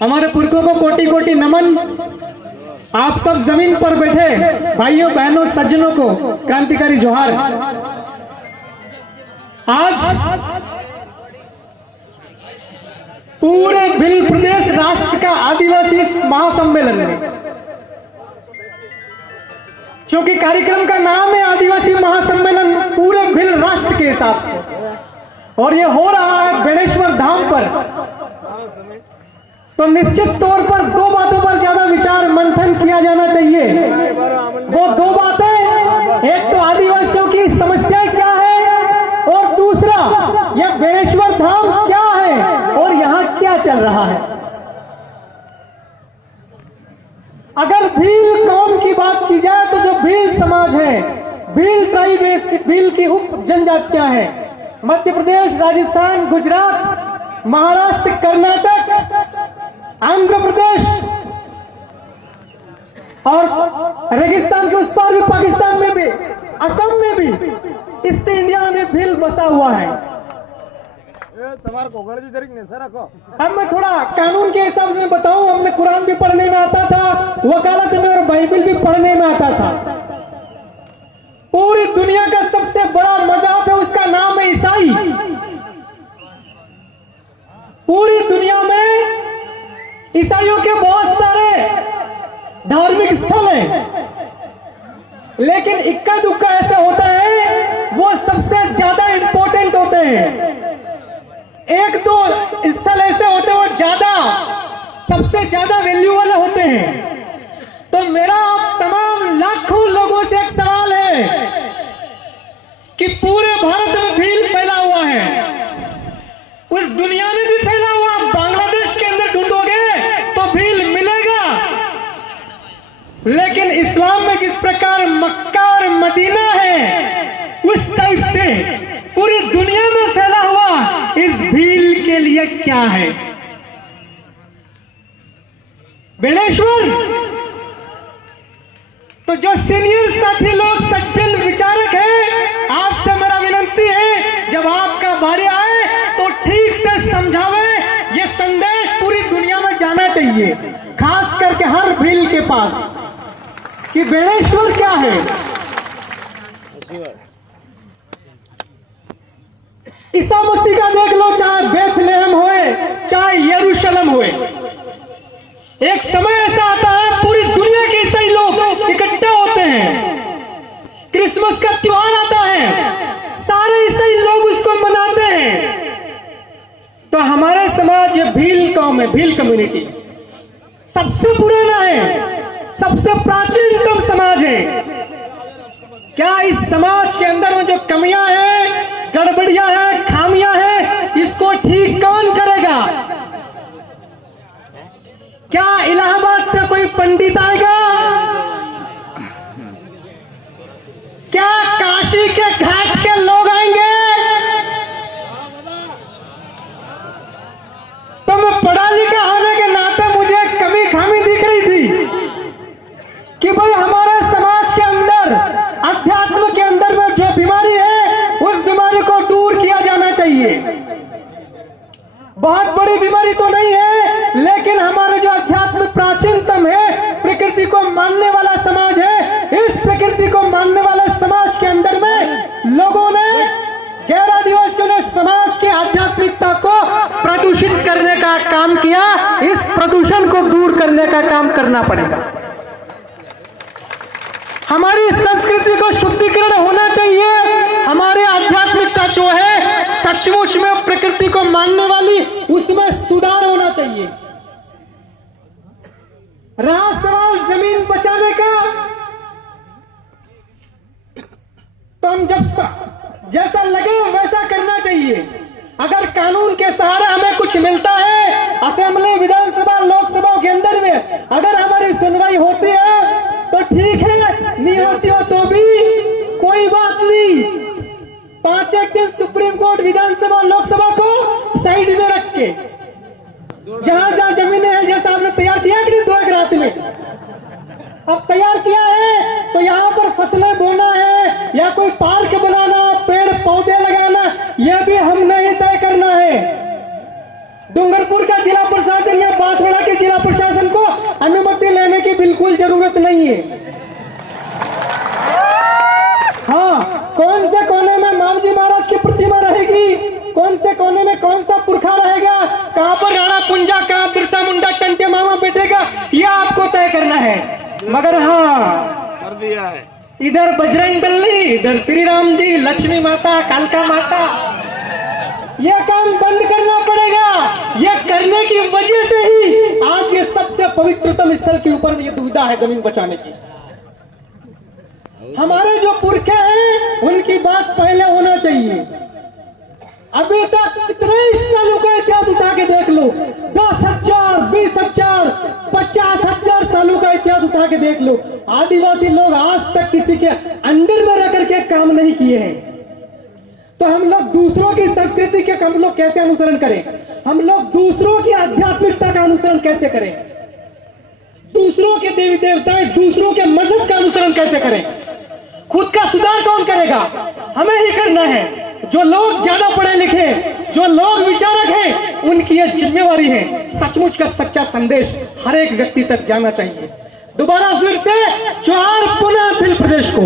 हमारे पुरखों को कोटि कोटि नमन। आप सब जमीन पर बैठे भाइयों बहनों सज्जनों को क्रांतिकारी जोहार। आज पूरे भिल प्रदेश राष्ट्र का आदिवासी महासम्मेलन में, क्योंकि कार्यक्रम का नाम है आदिवासी महासम्मेलन पूरे भिल राष्ट्र के हिसाब से, और ये हो रहा है बेणेश्वर धाम पर, तो निश्चित तौर पर दो बातों पर ज्यादा विचार मंथन किया जाना चाहिए। वो दो बातें, एक तो आदिवासियों की समस्या क्या है, और दूसरा यह बेणेश्वर धाम क्या है और यहाँ क्या चल रहा है। अगर भील कौम की बात की जाए तो जो भील समाज है, भील ट्राइब, भील की उप जनजातियां हैं, मध्य प्रदेश, राजस्थान, गुजरात, महाराष्ट्र, कर्नाटक, आंध्र प्रदेश और रेगिस्तान के उस पार भी, पाकिस्तान में भी, असम में भी, ईस्ट इंडिया में भील बसा हुआ है। अब मैं थोड़ा कानून के हिसाब से बताऊं, हमने कुरान भी पढ़ने में आता था, वकालत में और बाइबल भी पढ़ने में आता था। पूरी दुनिया का सबसे बड़ा मजहब है, उसका नाम है ईसाई। पूरी दुनिया में ईसाइयों के बहुत सारे धार्मिक स्थल हैं, लेकिन इक्का दुक्का ऐसे होता है वो सबसे ज्यादा इंपॉर्टेंट होते हैं। एक दो स्थल ऐसे होते हैं वो ज्यादा, सबसे ज्यादा वैल्यू वाले होते हैं। तो मेरा आप तमाम लाखों लोगों से एक सवाल है कि पूरे भारत में भील फैला हुआ है, उस दुनिया में भी फैला हुआ, बांग्लादेश के अंदर ढूंढोगे तो भील मिलेगा। लेकिन इस्लाम में जिस प्रकार मक्का और मदीना है, उस टाइप से पूरी दुनिया में फैला हुआ इस भील के लिए क्या है। बेणेश्वर, तो जो सीनियर साथी लोग, सज्जन विचारक हैं, आपसे मेरा विनती है जब आपका बारी आए तो ठीक से समझावे। ये संदेश पूरी दुनिया में जाना चाहिए, खास करके हर भील के पास, कि बेणेश्वर क्या है। ईसा मसीह का देख लो, चाहे बेथलेहम होए, चाहे यरूशलेम होए, एक समय ऐसा आता है पूरी दुनिया के ईसाई लोग इकट्ठे होते हैं। क्रिसमस का त्योहार आता है, सारे ईसाई लोग उसको मनाते हैं। तो हमारे समाज ये भील कौम है, भील कम्युनिटी सबसे पुराना है, सबसे प्राचीनतम समाज है। क्या इस समाज के अंदर में जो कमियां हैं, गड़बड़ियां हैं, खामियां हैं, इसको ठीक कौन करेगा? क्या इलाहाबाद से कोई पंडित आएगा? क्या काशी के घाट के लोग आएंगे? तो मैं पढ़ा लिखा होने के नाते मुझे कमी खामी दिख रही थी कि भाई हमारे समाज के अंदर, अध्यात्म के अंदर में जो बीमारी है, उस बीमारी को दूर किया जाना चाहिए। बहुत बड़ी बीमारी तो नहीं है, लेकिन हमारे जो अध्यात्म प्राचीनतम है, प्रकृति को मानने वाला समाज है, इस प्रकृति को मानने वाले समाज के अंदर में लोगों ने, गैर आदिवासियों ने समाज की आध्यात्मिकता को प्रदूषित करने का काम किया। इस प्रदूषण को दूर करने का काम करना पड़ेगा। हमारी संस्कृति को शुद्धिकरण होना चाहिए। हमारी आध्यात्मिकता जो है सचमुच में प्रकृति को मानने वाली, उसमें सुधार होना चाहिए। रहा सवाल जमीन बचाने का, तो हम जैसा लगे वैसा करना चाहिए। अगर कानून के सहारे हमें कुछ मिलता है, असेंबली, विधानसभा, लोकसभा के अंदर में अगर हमारी सुनवाई होती है तो ठीक है, नहीं होती हो तो भी कोई बात नहीं। 5-1 दिन सुप्रीम कोर्ट, विधानसभा, लोकसभा को साइड में रख के, जहां जहां जमीनें हैं, जैसा आपने तैयार किया कि नहीं 2 एक रात में, अब तैयार किया है तो यहाँ पर फसलें बोना है या कोई पार्क बनाना, पेड़ पौधे लगाना, यह भी हमने ही तय करना है। डूंगरपुर का जिला प्रशासन या बांसवाड़ा के मगर हाँ कर दिया है। इधर बजरंग बली, इधर श्री राम जी, लक्ष्मी माता, कालका माता, ये काम बंद करना पड़ेगा। ये करने की वजह से ही आज ये सबसे पवित्रतम स्थल के ऊपर ये दुविधा है जमीन बचाने की। हमारे जो पुरखे हैं उनकी बात पहले होना चाहिए। अभी तक कितने सालों का इतिहास उठा के देख लो, 10,000, 20,000, 50,000 सालों का इतिहास उठा के देख लो, आदिवासी लोग आज तक किसी के अंडर में रह करके काम नहीं किए हैं। तो हम लोग दूसरों की संस्कृति के हम लोग कैसे अनुसरण करें? हम लोग दूसरों की आध्यात्मिकता का अनुसरण कैसे करें? दूसरों के देवी देवताएं, दूसरों के मजहब का अनुसरण कैसे करें? खुद का सुधार कौन करेगा? हमें ही करना है। जो लोग ज्यादा पढ़े लिखे, जो लोग विचारक हैं, उनकी यह जिम्मेवारी है। सचमुच का सच्चा संदेश हर एक व्यक्ति तक जाना चाहिए। दोबारा फिर से जोहार पुनः भील प्रदेश को।